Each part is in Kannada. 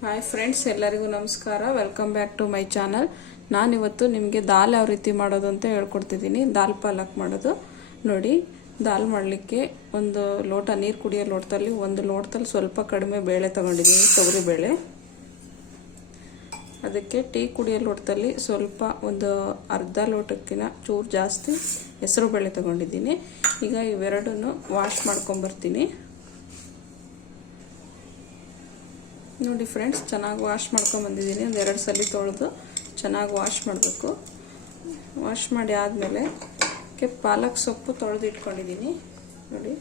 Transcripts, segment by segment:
ಹಾಯ್ ಫ್ರೆಂಡ್ಸ್ ಎಲ್ಲರಿಗೂ ನಮಸ್ಕಾರ. Welcome back to my channel ನಾನಿವತ್ತು ನಿಮಗೆ ದಾಲ್ ಯಾವ ರೀತಿ ಮಾಡೋದು ಅಂತ ಹೇಳ್ಕೊಡ್ತಿದ್ದೀನಿ. ದಾಲ್ ಪಾಲಕ್ ಮಾಡೋದು. ನೋಡಿ, ದಾಲ್ ಮಾಡಲಿಕ್ಕೆ ಒಂದು ಲೋಟ ನೀರು ಕುಡಿಯೋ ಲೋಟದಲ್ಲಿ ಒಂದು ಲೋಟದಲ್ಲಿ ಸ್ವಲ್ಪ ಕಡಿಮೆ ಬೇಳೆ ತಗೊಂಡಿದ್ದೀನಿ, ತೊಗರಿ ಬೇಳೆ. ಅದಕ್ಕೆ ಟೀ ಕುಡಿಯೋ ಲೋಟದಲ್ಲಿ ಸ್ವಲ್ಪ ಒಂದು ಅರ್ಧ ಲೋಟಕ್ಕಿನ ಚೂರು ಜಾಸ್ತಿ ಹೆಸರು ಬೇಳೆ ತಗೊಂಡಿದ್ದೀನಿ. ಈಗ ಇವೆರಡನ್ನು ವಾಶ್ ಮಾಡ್ಕೊಂಬರ್ತೀನಿ. ನೋಡಿ ಫ್ರೆಂಡ್ಸ್ ಚೆನ್ನಾಗಿ ವಾಶ್ ಮಾಡ್ಕೊಂಬಂದಿದ್ದೀನಿ ಒಂದು ಎರಡು ಸಲ ತೊಳೆದು ಚೆನ್ನಾಗಿ ವಾಶ್ ಮಾಡಬೇಕು. ವಾಶ್ ಮಾಡಿ ಆದಮೇಲೆ ಕೆ, ಪಾಲಕ್ ಸೊಪ್ಪು ತೊಳೆದು ಇಟ್ಕೊಂಡಿದ್ದೀನಿ. ನೋಡಿ,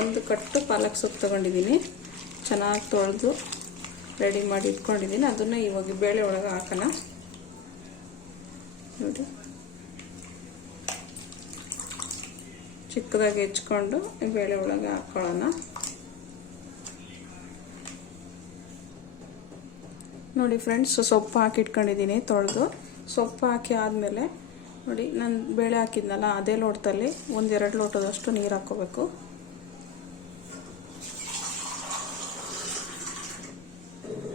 ಒಂದು ಕಟ್ಟು ಪಾಲಕ್ ಸೊಪ್ಪು ತೊಗೊಂಡಿದ್ದೀನಿ. ಚೆನ್ನಾಗಿ ತೊಳೆದು ರೆಡಿ ಮಾಡಿ ಇಟ್ಕೊಂಡಿದ್ದೀನಿ. ಅದನ್ನು ಇವಾಗ ಬೇಳೆ ಒಳಗೆ ಹಾಕೋಣ. ನೋಡಿ. ಚಿಕ್ಕದಾಗಿ ಹೆಚ್ಕೊಂಡು ಬೇಳೆ ಒಳಗೆ ಹಾಕೊಳ್ಳೋಣ. ನೋಡಿ ಫ್ರೆಂಡ್ಸ್ ಸೊಪ್ಪು ಹಾಕಿ ಇಟ್ಕೊಂಡಿದ್ದೀನಿ ತೊಳೆದು. ಸೊಪ್ಪು ಹಾಕಿ ಆದಮೇಲೆ ನೋಡಿ, ನಾನು ಬೇಳೆ ಹಾಕಿದ್ನಲ್ಲ ಅದೇ ಲೋಟದಲ್ಲಿ ಒಂದೆರಡು ಲೋಟದಷ್ಟು ನೀರು ಹಾಕೋಬೇಕು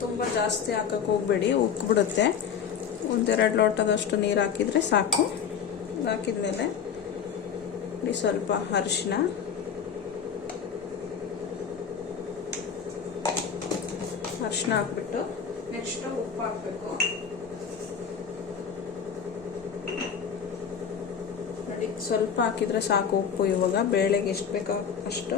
ತುಂಬ ಜಾಸ್ತಿ ಹಾಕಕ್ಕೆ ಹೋಗಬೇಡಿ, ಉಕ್ಬಿಡುತ್ತೆ. ಒಂದೆರಡು ಲೋಟದಷ್ಟು ನೀರು ಹಾಕಿದರೆ ಸಾಕು. ಹಾಕಿದ್ಮೇಲೆ ನೋಡಿ, ಸ್ವಲ್ಪ ಅರಿಶಿನ. ಅರಿಶಿನ ಹಾಕ್ಬಿಟ್ಟು ನೆಕ್ಸ್ಟ್ ಉಪ್ಪು ಹಾಕಬೇಕು ಸ್ವಲ್ಪ ಹಾಕಿದ್ರೆ ಸಾಕು ಉಪ್ಪು ಇವಾಗ. ಬೇಳೆಗೆ ಎಷ್ಟು ಬೇಕೋ ಅಷ್ಟು.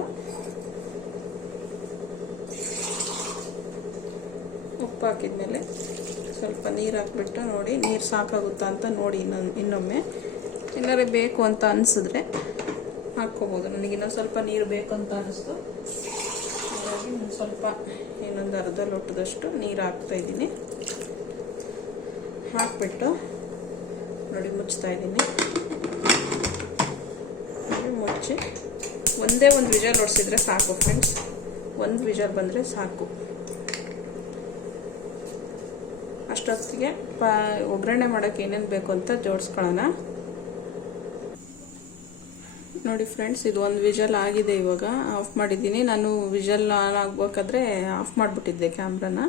ಉಪ್ಪು ಹಾಕಿದ್ಮೇಲೆ ಸ್ವಲ್ಪ ನೀರು ಹಾಕ್ಬಿಟ್ಟು ನೋಡಿ, ನೀರು ಸಾಕಾಗುತ್ತಾ ಅಂತ ನೋಡಿ ಇನ್ನೊಂದು, ಇನ್ನೊಮ್ಮೆ. ಏನಾರೇ ಬೇಕು ಅಂತ ಅನಿಸಿದ್ರೆ ಹಾಕ್ಕೋಬೋದು. ನನಗೆ ಇನ್ನೊಂದು ಸ್ವಲ್ಪ ನೀರು ಬೇಕು ಅಂತ ಒಂದು ಸ್ವಲ್ಪ ಇನ್ನೊಂದು ಅರ್ಧ ಲೋಟದಷ್ಟು ನೀರು ಹಾಕ್ತಾ ಇದ್ದೀನಿ. ಹಾಕ್ಬಿಟ್ಟು ನೋಡಿ ಮುಚ್ತಾ ಇದ್ದೀನಿ. ಮುಚ್ಚಿ. ಒಂದೇ ಒಂದು ವಿಜಲ್ ಹೊಡ್ಸಿದ್ರೆ ಸಾಕು ಫ್ರೆಂಡ್ಸ್ ಒಂದು ವಿಜಲ್ ಬಂದರೆ ಸಾಕು. ಅಷ್ಟೊತ್ತಿಗೆ ಪ ಒಗ್ಗರಣೆ ಮಾಡೋಕ್ಕೆ ಏನೇನು ಬೇಕು ಅಂತ ಜೋಡಿಸ್ಕೊಳ್ಳೋಣ. ನೋಡಿ ಫ್ರೆಂಡ್ಸ್, ಇದು ಒಂದು ವಿಜಲ್ ಆಗಿದೆ ಇವಾಗ. ಆಫ್ ಮಾಡಿದ್ದೀನಿ. ನಾನು ವಿಜಲ್ ಆನ್ ಆಗ್ಬೇಕಾದ್ರೆ ಆಫ್ ಮಾಡಿಬಿಟ್ಟಿದ್ದೆ ಕ್ಯಾಮ್ರಾನ.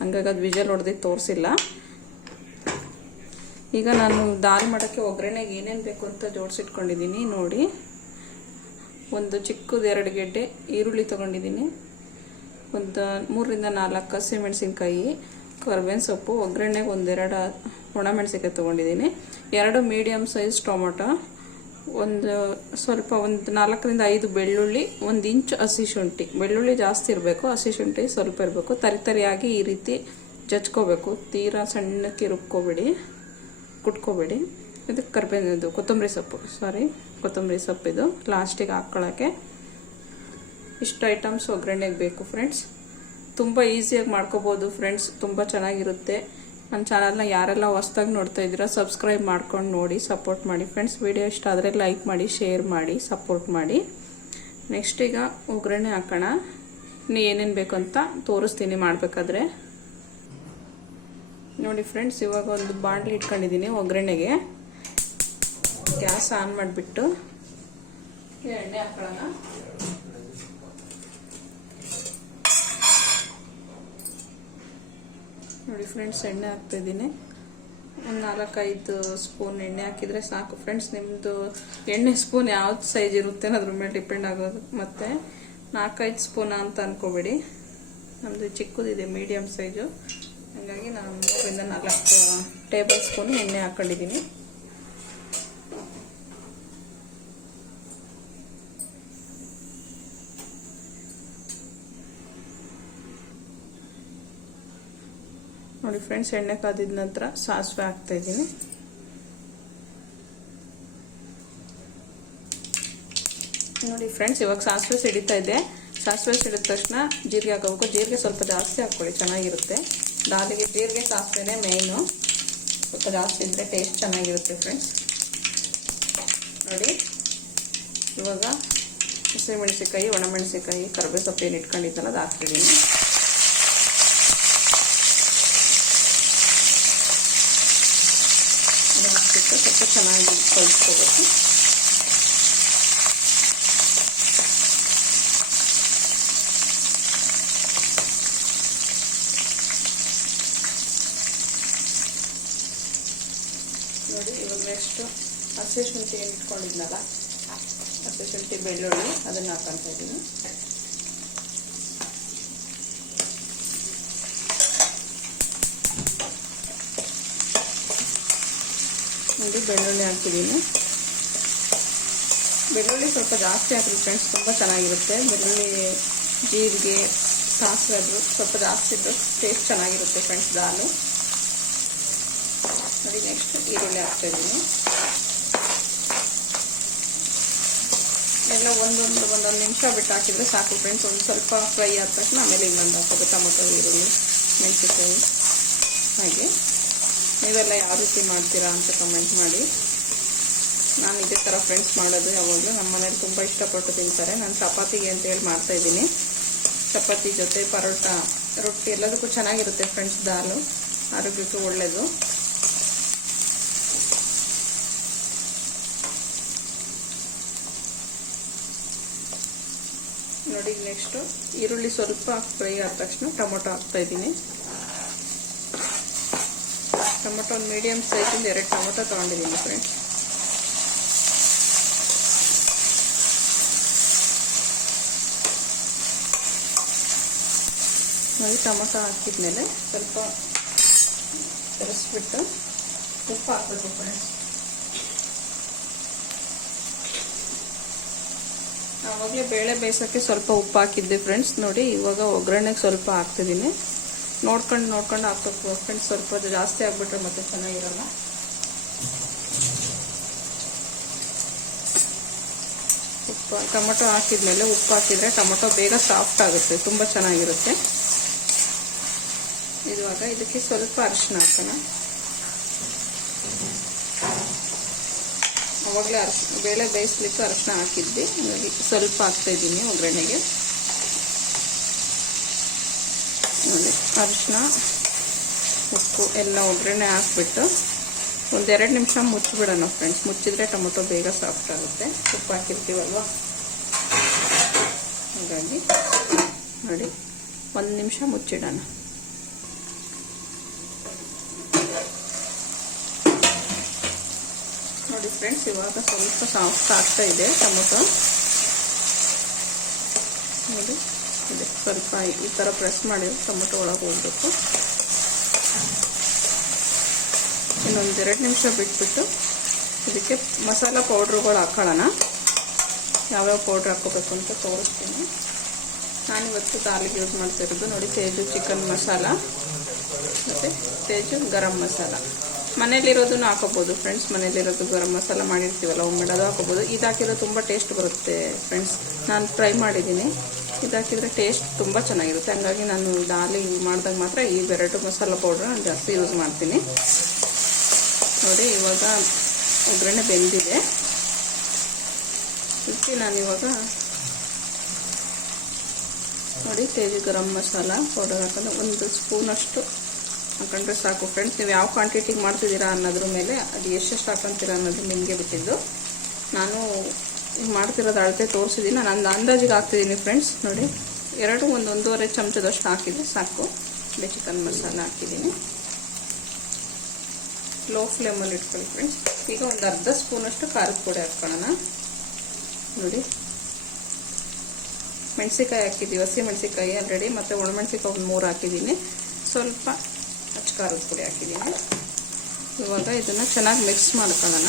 ಹಂಗಾಗಿ ಅದು ವಿಜಲ್ ಹೊಡೆದು ತೋರಿಸಿಲ್ಲ. ಈಗ ನಾನು ದಾಲ್ ಮಾಡೋಕ್ಕೆ ಒಗ್ಗರಣೆಗೆ ಏನೇನು ಬೇಕು ಅಂತ ಜೋಡಿಸಿಟ್ಕೊಂಡಿದ್ದೀನಿ. ನೋಡಿ, ಒಂದು ಚಿಕ್ಕದು ಎರಡು ಗೆಡ್ಡೆ ಈರುಳ್ಳಿ ತೊಗೊಂಡಿದ್ದೀನಿ. ಒಂದು ಮೂರರಿಂದ ನಾಲ್ಕು ಹಸಿಮೆಣಸಿನ್ಕಾಯಿ ಕರ್ಬೇವಿನ ಸೊಪ್ಪು, ಒಗ್ಗರಣೆಗೆ ಒಂದೆರಡು ಒಣಮೆಣಸಿನ್ಕಾಯಿ ತೊಗೊಂಡಿದ್ದೀನಿ. ಎರಡು ಮೀಡಿಯಮ್ ಸೈಜ್ ಟೊಮೊಟೊ ಒಂದು ಸ್ವಲ್ಪ ಒಂದು ನಾಲ್ಕರಿಂದ ಐದು ಬೆಳ್ಳುಳ್ಳಿ, ಒಂದು ಇಂಚು ಹಸಿ ಶುಂಠಿ. ಬೆಳ್ಳುಳ್ಳಿ ಜಾಸ್ತಿ ಇರಬೇಕು, ಹಸಿ ಶುಂಠಿ ಸ್ವಲ್ಪ ಇರಬೇಕು. ತರಿತರಿಯಾಗಿ ಈ ರೀತಿ ಜಚ್ಕೋಬೇಕು ತೀರಾ ಸಣ್ಣಕ್ಕೆ ರುಬ್ಕೋಬೇಡಿ, ಕುಟ್ಕೋಬೇಡಿ. ಇದಕ್ಕೆ ಕರ್ಬೇವಿನದು ಕೊತ್ತಂಬರಿ ಸೊಪ್ಪು ಸಾರಿ ಕೊತ್ತಂಬರಿ ಸೊಪ್ಪಿದು ಲಾಸ್ಟಿಗೆ ಹಾಕ್ಕೊಳ್ಳೋಕ್ಕೆ ಇಷ್ಟು ಐಟಮ್ಸ್ ಒಗ್ಗರಣೆಗೆ ಬೇಕು ಫ್ರೆಂಡ್ಸ್ ತುಂಬ ಈಸಿಯಾಗಿ ಮಾಡ್ಕೋಬೋದು ಫ್ರೆಂಡ್ಸ್ ತುಂಬ ಚೆನ್ನಾಗಿರುತ್ತೆ. ನನ್ನ ಚಾನಲ್ನ ಯಾರೆಲ್ಲ ಹೊಸ್ದಾಗಿ ನೋಡ್ತಾ ಇದ್ದೀರಾ ಸಬ್ಸ್ಕ್ರೈಬ್ ಮಾಡ್ಕೊಂಡು ನೋಡಿ, ಸಪೋರ್ಟ್ ಮಾಡಿ. ಫ್ರೆಂಡ್ಸ್, ವಿಡಿಯೋ ಇಷ್ಟ ಆದರೆ ಲೈಕ್ ಮಾಡಿ, ಶೇರ್ ಮಾಡಿ, ಸಪೋರ್ಟ್ ಮಾಡಿ. ನೆಕ್ಸ್ಟ್ ಈಗ ಒಗ್ಗರಣೆ ಹಾಕೋಣ. ಇನ್ನು ಏನೇನು ಬೇಕು ಅಂತ ತೋರಿಸ್ತೀನಿ ಮಾಡಬೇಕಾದ್ರೆ. ನೋಡಿ ಫ್ರೆಂಡ್ಸ್, ಇವಾಗ ಒಂದು ಬಾಂಡ್ಲಿ ಇಟ್ಕೊಂಡಿದ್ದೀನಿ ಒಗ್ಗರಣೆಗೆ. ಗ್ಯಾಸ್ ಆನ್ ಮಾಡಿಬಿಟ್ಟು ಎಣ್ಣೆ ಹಾಕೊಳ್ಳೋಣ. ಫ್ರೆಂಡ್ಸ್, ಎಣ್ಣೆ ಹಾಕ್ತಿದ್ದೀನಿ. ಒಂದು ನಾಲ್ಕೈದು ಸ್ಪೂನ್ ಎಣ್ಣೆ ಹಾಕಿದರೆ ಸಾಕು. ಫ್ರೆಂಡ್ಸ್ ನಿಮ್ಮದು ಎಣ್ಣೆ ಸ್ಪೂನ್ ಯಾವ್ದು ಸೈಜ್ ಇರುತ್ತೆ ಅದ್ರ ಮೇಲೆ ಡಿಪೆಂಡ್ ಆಗೋದು. ಮತ್ತು ನಾಲ್ಕೈದು ಸ್ಪೂನ ಅಂತ ಅನ್ಕೋಬೇಡಿ. ನಮ್ಮದು ಚಿಕ್ಕದಿದೆ ಮೀಡಿಯಮ್ ಸೈಜು ಹಾಗಾಗಿ ನಾನು ಮೂರಿಂದ ನಾಲ್ಕು ಟೇಬಲ್ ಸ್ಪೂನ್ ಎಣ್ಣೆ ಹಾಕ್ಕೊಂಡಿದ್ದೀನಿ ನೋಡಿ ಫ್ರೆಂಡ್ಸ್ ಎಣ್ಣೆ ಕಾದಿದ ನಂತರ ಸಾಸಿವೆ ಹಾಕ್ತಾ ಇದ್ದೀನಿ. ನೋಡಿ ಫ್ರೆಂಡ್ಸ್ ಇವಾಗ ಸಾಸಿವೆ ಸಿಡಿತಾ ಇದೆ. ಸಾಸಿವೆ ಸಿಡಿದ ತಕ್ಷಣ ಜೀರಿಗೆ ಹಾಕೋಬೇಕು. ಜೀರಿಗೆ ಸ್ವಲ್ಪ ಜಾಸ್ತಿ ಹಾಕ್ಕೊಳ್ಳಿ, ಚೆನ್ನಾಗಿರುತ್ತೆ. ದಾಲಿಗೆ ಜೀರಿಗೆ, ಸಾಸಿವೆನೇ ಮೇಯ್ನು ಸ್ವಲ್ಪ ಜಾಸ್ತಿ ಇದ್ದರೆ ಟೇಸ್ಟ್ ಚೆನ್ನಾಗಿರುತ್ತೆ ಫ್ರೆಂಡ್ಸ್ ನೋಡಿ, ಇವಾಗ ಹಸಿಮೆಣಸಿಕಾಯಿ ಒಣಮೆಣಸಿಕಾಯಿ ಕರಿಬೇವು ಸೊಪ್ಪು ಏನು ಇಟ್ಕೊಂಡಿದ್ದಲ್ಲ ಅದು ಹಾಕ್ತಿದ್ದೀನಿ ಎಲ್ಲ ಹಾಕ್ಬಿಟ್ಟು ಸ್ವಲ್ಪ ಚೆನ್ನಾಗಿ ಕಲಿಸ್ಕೋಬೇಕು ನೋಡಿ ಇವಾಗ ಎಷ್ಟು ಹಸಿರು ಶುಂಠಿ ಏನು ಇಟ್ಕೊಂಡಿದ್ನಲ್ಲ ಹಸಿರು ಶುಂಠಿ ಬೆಳ್ಳುಳ್ಳಿ ಅದನ್ನು ಹಾಕೊಂತ ಇದ್ದೀನಿ ನೋಡಿ, ಬೆಳ್ಳುಳ್ಳಿ ಹಾಕಿದ್ದೀನಿ. ಬೆಳ್ಳುಳ್ಳಿ ಸ್ವಲ್ಪ ಜಾಸ್ತಿ ಹಾಕಿರಿ ಫ್ರೆಂಡ್ಸ್ ತುಂಬ ಚೆನ್ನಾಗಿರುತ್ತೆ. ಬೆಳ್ಳುಳ್ಳಿ, ಜೀರಿಗೆ, ಸಾಸಿವೆ ಅದು ಸ್ವಲ್ಪ ಜಾಸ್ತಿ ಇದ್ದು ಟೇಸ್ಟ್ ಚೆನ್ನಾಗಿರುತ್ತೆ ಫ್ರೆಂಡ್ಸ್ ದಾಲು. ನೋಡಿ ನೆಕ್ಸ್ಟ್ ಈರುಳ್ಳಿ ಹಾಕ್ತಾಯಿದ್ದೀನಿ ಎಲ್ಲ ಒಂದೊಂದು ಒಂದೊಂದು ನಿಮಿಷ ಬಿಟ್ಟು ಹಾಕಿದರೆ ಸಾಕು ಫ್ರೆಂಡ್ಸ್ ಒಂದು ಸ್ವಲ್ಪ ಫ್ರೈ ಆದ ತಕ್ಷಣ ಆಮೇಲೆ ಇನ್ನೊಂದು ಹಾಕೋದು, ಟೊಮೊಟೊ, ಈರುಳ್ಳಿ, ಮೆಣಸಿನ್ಕಾಯಿ. ಹಾಗೆ. ನೀವೆಲ್ಲ ಯಾವ ರೀತಿ ಮಾಡ್ತೀರಾ ಅಂತ ಕಮೆಂಟ್ ಮಾಡಿ. ನಾನು ಇದೇ ಥರ ಫ್ರೆಂಡ್ಸ್ ಮಾಡೋದು ಯಾವಾಗಲೂ ನಮ್ಮ ಮನೇಲಿ ತುಂಬ ಇಷ್ಟಪಟ್ಟು ತಿಂತಾರೆ. ನಾನು ಚಪಾತಿಗೆ ಅಂತೇಳಿ ಮಾಡ್ತಾಯಿದ್ದೀನಿ ಚಪಾತಿ ಜೊತೆ ಪರೋಟ, ರೊಟ್ಟಿ ಎಲ್ಲದಕ್ಕೂ ಚೆನ್ನಾಗಿರುತ್ತೆ ಫ್ರೆಂಡ್ಸ್ ದಾಲು. ಆರೋಗ್ಯಕ್ಕೂ ಒಳ್ಳೆಯದು ನೋಡಿ ನೆಕ್ಸ್ಟು ಈರುಳ್ಳಿ ಸ್ವಲ್ಪ ಫ್ರೈ ಆದ ತಕ್ಷಣ ಟೊಮೊಟೊ ಹಾಕ್ತಾಯಿದ್ದೀನಿ ಟೊಮೊಟೊ ಒಂದು ಮೀಡಿಯಮ್ ಸೈಜಿಂದ ಎರಡು ಟೊಮೊಟೊ ತೊಗೊಂಡಿದ್ದೀನಿ ಫ್ರೆಂಡ್ಸ್ ನೋಡಿ, ಟೊಮೊಟೊ ಹಾಕಿದ್ಮೇಲೆ ಸ್ವಲ್ಪ ಬೆರೆಸ್ಬಿಟ್ಟು ಉಪ್ಪು ಹಾಕಬೇಕು ಫ್ರೆಂಡ್ಸ್ ಆವಾಗಲೇ ಬೇಳೆ ಬೇಯಿಸೋಕ್ಕೆ ಸ್ವಲ್ಪ ಉಪ್ಪು ಹಾಕಿದ್ದೆ ಫ್ರೆಂಡ್ಸ್ ನೋಡಿ, ಇವಾಗ ಒಗ್ಗರಣೆಗೆ ಸ್ವಲ್ಪ ಹಾಕ್ತಿದ್ದೀನಿ. ನೋಡ್ಕೊಂಡು ನೋಡ್ಕೊಂಡು ಹಾಕ್ಬೇಕು ಫ್ರೆಂಡ್ಸ್ ಸ್ವಲ್ಪ ಜಾಸ್ತಿ ಆಗಿಬಿಟ್ರೆ ಮತ್ತೆ ಚೆನ್ನಾಗಿರಲ್ಲ. ಉಪ್ಪು, ಟೊಮೊಟೊ ಹಾಕಿದ್ಮೇಲೆ ಉಪ್ಪು ಹಾಕಿದರೆ ಟೊಮೊಟೊ ಬೇಗ ಸಾಫ್ಟ್ ಆಗುತ್ತೆ, ತುಂಬ ಚೆನ್ನಾಗಿರುತ್ತೆ. ಇವಾಗ ಇದಕ್ಕೆ ಸ್ವಲ್ಪ ಅರಿಶಿನ ಹಾಕೋಣ. ಅವಾಗಲೇ ಅರ್ಶಿ, ಬೇಳೆ ಬೇಯಿಸ್ಲಿಕ್ಕೆ ಅರಿಶಿನ ಹಾಕಿದ್ವಿ. ಸ್ವಲ್ಪ ಹಾಕ್ತಾ ಇದ್ದೀನಿ ಒಗ್ಗರಣೆಗೆ ನೋಡಿ ಅರಿಶಿನ ಉಪ್ಪು ಎಲ್ಲ ಒಗ್ಗರಣೆ ಹಾಕ್ಬಿಟ್ಟು ಒಂದೆರಡು ನಿಮಿಷ ಮುಚ್ಚಿಬಿಡೋಣ ಫ್ರೆಂಡ್ಸ್ ಮುಚ್ಚಿದ್ರೆ ಟೊಮೊಟೊ ಬೇಗ ಸಾಫ್ಟ್ ಆಗುತ್ತೆ. ಉಪ್ಪು ಹಾಕಿರ್ತೀವಲ್ವ? ಹಾಗಾಗಿ ನೋಡಿ, ಒಂದು ನಿಮಿಷ ಮುಚ್ಚಿಡೋಣ. ನೋಡಿ ಫ್ರೆಂಡ್ಸ್ ಇವಾಗ ಸ್ವಲ್ಪ ಸಾಫ್ಟ್ ಆಗ್ತಾ ಇದೆ ಟೊಮೊಟೊ. ನೋಡಿ. ಇದೆ ಸ್ವಲ್ಪ ಈ ಥರ ಪ್ರೆಸ್ ಮಾಡಿ ಟೊಮೊಟೊ ಒಳಗೆ ಹೋಗಬೇಕು. ಇನ್ನೊಂದು ಎರಡು ನಿಮಿಷ ಬಿಟ್ಬಿಟ್ಟು ಇದಕ್ಕೆ ಮಸಾಲ ಪೌಡ್ರುಗಳು ಹಾಕೊಳ್ಳೋಣ. ಯಾವ್ಯಾವ ಪೌಡ್ರ್ ಹಾಕೋಬೇಕು ಅಂತ ತೋರಿಸ್ತೀನಿ. ನಾನಿವತ್ತು ದಾಲಿಗೆ ಯೂಸ್ ಮಾಡ್ತಾ ಇರೋದು. ನೋಡಿ, ತೇಜು ಚಿಕನ್ ಮಸಾಲ ಮತ್ತು ತೇಜು ಗರಂ ಮಸಾಲ. ಮನೇಲಿರೋದನ್ನು ಹಾಕೋಬೋದು ಫ್ರೆಂಡ್ಸ್, ಮನೇಲಿರೋದು ಗರಂ ಮಸಾಲ ಮಾಡಿರ್ತೀವಲ್ಲ, ಒಮ್ಮೆ ಅದು ಹಾಕೋಬೋದು ಇದು ಹಾಕಿರೋ ತುಂಬ ಟೇಸ್ಟ್ ಬರುತ್ತೆ, ಫ್ರೆಂಡ್ಸ್. ನಾನು ಟ್ರೈ ಮಾಡಿದ್ದೀನಿ. ಇದು ಹಾಕಿದರೆ ಟೇಸ್ಟ್ ತುಂಬ ಚೆನ್ನಾಗಿರುತ್ತೆ. ಹಂಗಾಗಿ ನಾನು ದಾಲಿ ಮಾಡಿದಾಗ ಮಾತ್ರ ಈ ವೆರೈಟಿ ಮಸಾಲ ಪೌಡ್ರ್ ನಾನು ಜಾಸ್ತಿ ಯೂಸ್ ಮಾಡ್ತೀನಿ. ನೋಡಿ, ಇವಾಗ ಒಗ್ಗರಣೆ ಬೆಂದಿದೆ. ಇದಕ್ಕೆ ನಾನಿವಾಗ ನೋಡಿ ತೇಜು ಗರಂ ಮಸಾಲ ಪೌಡರ್ ಹಾಕೊಂಡು ಒಂದು ಸ್ಪೂನಷ್ಟು ಹಾಕೊಂಡ್ರೆ ಸಾಕು. ಫ್ರೆಂಡ್ಸ್ ನೀವು ಯಾವ ಕ್ವಾಂಟಿಟಿಗೆ ಮಾಡ್ತಿದ್ದೀರಾ ಅನ್ನೋದ್ರ ಮೇಲೆ ಅದು ಎಷ್ಟೆಷ್ಟು ಹಾಕೊಂತೀರಾ ಅನ್ನೋದು ನಿಮಗೆ ಬಿಟ್ಟಿದ್ದು ನಾನು ಮಾಡ್ತಿರೋದು ಅಳತೆ ತೋರಿಸಿದ್ದೀನಿ ನಾನು ಅಂದಾಜಿಗೆ ಹಾಕ್ತಿದ್ದೀನಿ ಫ್ರೆಂಡ್ಸ್ ನೋಡಿ, ಎರಡು ಒಂದು ಒಂದೂವರೆ ಚಮಚದಷ್ಟು ಹಾಕಿದೆ ಸಾಕು. ಬೇ ಚಿಕನ್ ಮಸಾಲ ಹಾಕಿದ್ದೀನಿ ಲೋ ಫ್ಲೇಮಲ್ಲಿ ಇಟ್ಕೊಳ್ಳಿ ಫ್ರೆಂಡ್ಸ್ ಈಗ ಒಂದು ಅರ್ಧ ಸ್ಪೂನಷ್ಟು ಖಾರದ ಪುಡಿ ಹಾಕ್ಕೊಳ್ಳೋಣ ನೋಡಿ. ಮೆಣಸಿಕಾಯಿ ಹಾಕಿದ್ದೀವಿ ಹಸಿ ಮೆಣಸಿಕಾಯಿ ಆಲ್ರೆಡಿ ಮತ್ತು ಒಣಮೆಣಸಿಕಾಯಿ ಒಂದು ಮೂರು ಹಾಕಿದ್ದೀನಿ ಸ್ವಲ್ಪ ಅಚ್ಚ ಖಾರದ ಪುಡಿ ಹಾಕಿದ್ದೀನಿ ಇವಾಗ ಇದನ್ನು ಚೆನ್ನಾಗಿ ಮಿಕ್ಸ್ ಮಾಡ್ಕೊಳ್ಳೋಣ.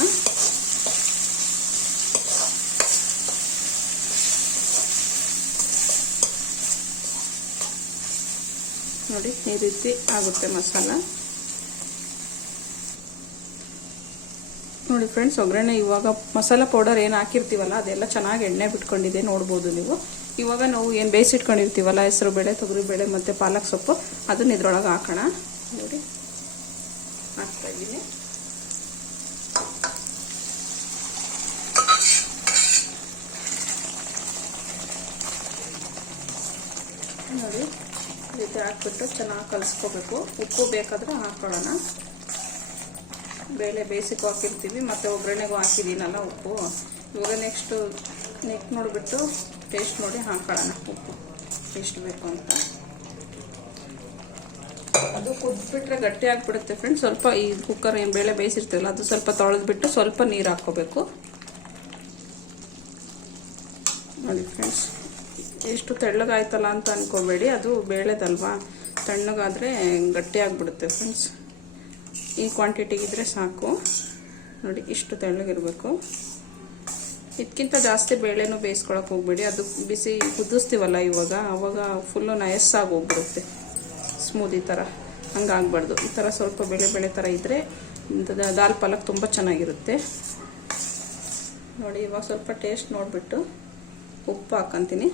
ನೋಡಿ ಈ ರೀತಿ ಆಗುತ್ತೆ ಮಸಾಲ. ನೋಡಿ ಫ್ರೆಂಡ್ಸ್ ಒಗ್ಗರಣೆ ಇವಾಗ ಮಸಾಲ ಪೌಡರ್ ಏನು ಹಾಕಿರ್ತೀವಲ್ಲ, ಅದೆಲ್ಲ ಚೆನ್ನಾಗಿ ಎಣ್ಣೆ ಬಿಟ್ಕೊಂಡಿದೆ, ನೋಡ್ಬೋದು ನೀವು. ಇವಾಗ ನಾವು ಏನು ಬೇಯಿಸಿಟ್ಕೊಂಡಿರ್ತೀವಲ್ಲ, ಹೆಸರು ಬೇಳೆ, ತೊಗರಿ ಬೇಳೆ ಮತ್ತು ಪಾಲಕ್ ಸೊಪ್ಪು, ಅದನ್ನ ಇದ್ರೊಳಗೆ ಹಾಕೋಣ. ನೋಡಿ ಹಾಕ್ತಾ ಇದ್ದೀನಿ ನೋಡಿ ರೀತಿ ಹಾಕ್ಬಿಟ್ಟು ಚೆನ್ನಾಗಿ ಕಲಿಸ್ಕೋಬೇಕು. ಉಪ್ಪು ಬೇಕಾದರೂ ಹಾಕೊಳ್ಳೋಣ. ಬೇಳೆ ಬೇಯಿಸಿಗೂ ಹಾಕಿರ್ತೀವಿ, ಮತ್ತು ಒಗ್ಗರಣೆಗೂ ಹಾಕಿದ್ದೀನಲ್ಲ ಉಪ್ಪು. ಇವಾಗ ನೆಕ್ಸ್ಟು ನೆಕ್ ನೋಡಿಬಿಟ್ಟು ಟೇಸ್ಟ್ ನೋಡಿ ಹಾಕೊಳ್ಳೋಣ ಉಪ್ಪು. ಎಷ್ಟು ಬೇಕು ಅಂತ. ಅದು ಕುದ್ಬಿಟ್ರೆ ಗಟ್ಟಿ ಆಗಿಬಿಡುತ್ತೆ ಫ್ರೆಂಡ್ಸ್ ಸ್ವಲ್ಪ ಈ ಕುಕ್ಕರ್ ಏನು ಬೇಳೆ ಬೇಯಿಸಿರ್ತೀವಲ್ಲ, ಅದು ಸ್ವಲ್ಪ ತೊಳೆದ್ಬಿಟ್ಟು ಸ್ವಲ್ಪ ನೀರು ಹಾಕ್ಕೋಬೇಕು. ನೋಡಿ ಫ್ರೆಂಡ್ಸ್ ಎಷ್ಟು ತೆಳ್ಳಗಾಯ್ತಲ್ಲ ಅಂತ ಅನ್ಕೋಬೇಡಿ. ಅದು ಬೇಳೆದಲ್ವಾ? ತಣ್ಣಗಾದರೆ ಗಟ್ಟಿ ಆಗಿಬಿಡುತ್ತೆ ಫ್ರೆಂಡ್ಸ್ ಈ ಕ್ವಾಂಟಿಟಿಗಿದ್ರೆ ಸಾಕು. ನೋಡಿ, ಇಷ್ಟು ತೆಳ್ಳಗಿರಬೇಕು. ಇದಕ್ಕಿಂತ ಜಾಸ್ತಿ ಬೇಳೆನೂ ಬೇಯಿಸ್ಕೊಳಕ್ಕೆ ಹೋಗ್ಬೇಡಿ. ಅದು ಬಿಸಿ ಕುದಿಸ್ತೀವಲ್ಲ ಇವಾಗ, ಅವಾಗ ಫುಲ್ಲು ನಯಸ್ಸಾಗಿ ಹೋಗ್ಬಿಡುತ್ತೆ. ಸ್ಮೂದಿ ಥರ ಹಂಗಾಗಬಾರ್ದು. ಈ ಥರ ಸ್ವಲ್ಪ ಬೇಳೆ ಬೇಳೆ ಥರ ಇದ್ದರೆ ದಾಲ್ ಪಾಲಕ್ ತುಂಬ ಚೆನ್ನಾಗಿರುತ್ತೆ. ನೋಡಿ, ಇವಾಗ ಸ್ವಲ್ಪ ಟೇಸ್ಟ್ ನೋಡಿಬಿಟ್ಟು ಉಪ್ಪು ಹಾಕ್ಕಂತೀನಿ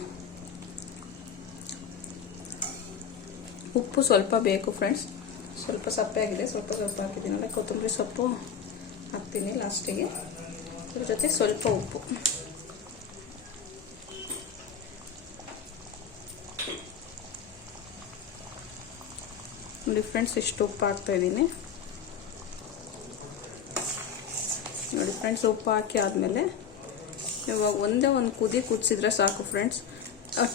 ಉಪ್ಪು ಸ್ವಲ್ಪ ಬೇಕು ಫ್ರೆಂಡ್ಸ್ ಸ್ವಲ್ಪ ಸಪ್ಪೆ ಆಗಿದೆ. ಸ್ವಲ್ಪ ಸ್ವಲ್ಪ ಹಾಕಿದ್ದೀನಲ್ಲ ಕೊತ್ತಂಬರಿ ಸೊಪ್ಪು ಹಾಕ್ತೀನಿ ಲಾಸ್ಟಿಗೆ ಅದ್ರ ಜೊತೆ ಸ್ವಲ್ಪ ಉಪ್ಪು. ನೋಡಿ ಫ್ರೆಂಡ್ಸ್ ಇಷ್ಟು ಉಪ್ಪು ಹಾಕ್ತಾ ಇದ್ದೀನಿ. ನೋಡಿ ಫ್ರೆಂಡ್ಸ್ ಉಪ್ಪು ಹಾಕಿ ಆದಮೇಲೆ ಇವಾಗ ಒಂದೇ ಒಂದು ಕುದಿ ಕುದಿಸಿದ್ರೆ ಸಾಕು ಫ್ರೆಂಡ್ಸ್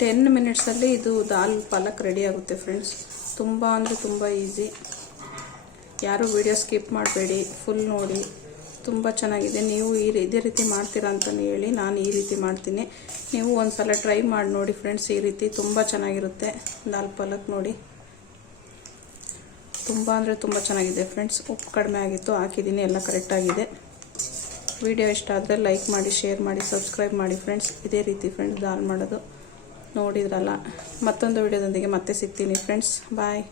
ಟೆನ್ ಮಿನಿಟ್ಸಲ್ಲಿ ಇದು ದಾಲ್ ಪಾಲಕ್ ರೆಡಿ ಆಗುತ್ತೆ ಫ್ರೆಂಡ್ಸ್ ತುಂಬ ಅಂದರೆ ತುಂಬ ಈಸಿ ಯಾರು ವಿಡಿಯೋ ಸ್ಕಿಪ್ ಮಾಡಬೇಡಿ ಫುಲ್ ನೋಡಿ. ತುಂಬ ಚೆನ್ನಾಗಿದೆ. ನೀವು ಈ ಇದೇ ರೀತಿ ಮಾಡ್ತೀರಾ ಅಂತಲೇ ಹೇಳಿ ನಾನು ಈ ರೀತಿ ಮಾಡ್ತೀನಿ. ನೀವು ಒಂದು ಸಲ ಟ್ರೈ ಮಾಡಿ ನೋಡಿ ಫ್ರೆಂಡ್ಸ್ ಈ ರೀತಿ ತುಂಬ ಚೆನ್ನಾಗಿರುತ್ತೆ. ದಾಲ್ ಪಾಲಕ್ ನೋಡಿ. ತುಂಬ ಅಂದರೆ ತುಂಬ ಚೆನ್ನಾಗಿದೆ ಫ್ರೆಂಡ್ಸ್ ಉಪ್ಪು ಕಡಿಮೆ ಆಗಿತ್ತು, ಹಾಕಿದ್ದೀನಿ, ಎಲ್ಲ ಕರೆಕ್ಟಾಗಿದೆ ವಿಡಿಯೋ ಇಷ್ಟ ಆದರೆ ಲೈಕ್ ಮಾಡಿ ಶೇರ್ ಮಾಡಿ ಸಬ್ಸ್ಕ್ರೈಬ್ ಮಾಡಿ ಫ್ರೆಂಡ್ಸ್ ಇದೇ ರೀತಿ ಫ್ರೆಂಡ್ಸ್ ದಾಲ್ ಮಾಡೋದು. ನೋಡಿದ್ರಲ್ಲ. ಮತ್ತೊಂದು ವಿಡಿಯೋದೊಂದಿಗೆ ಮತ್ತೆ ಸಿಗ್ತೀನಿ. Friends bye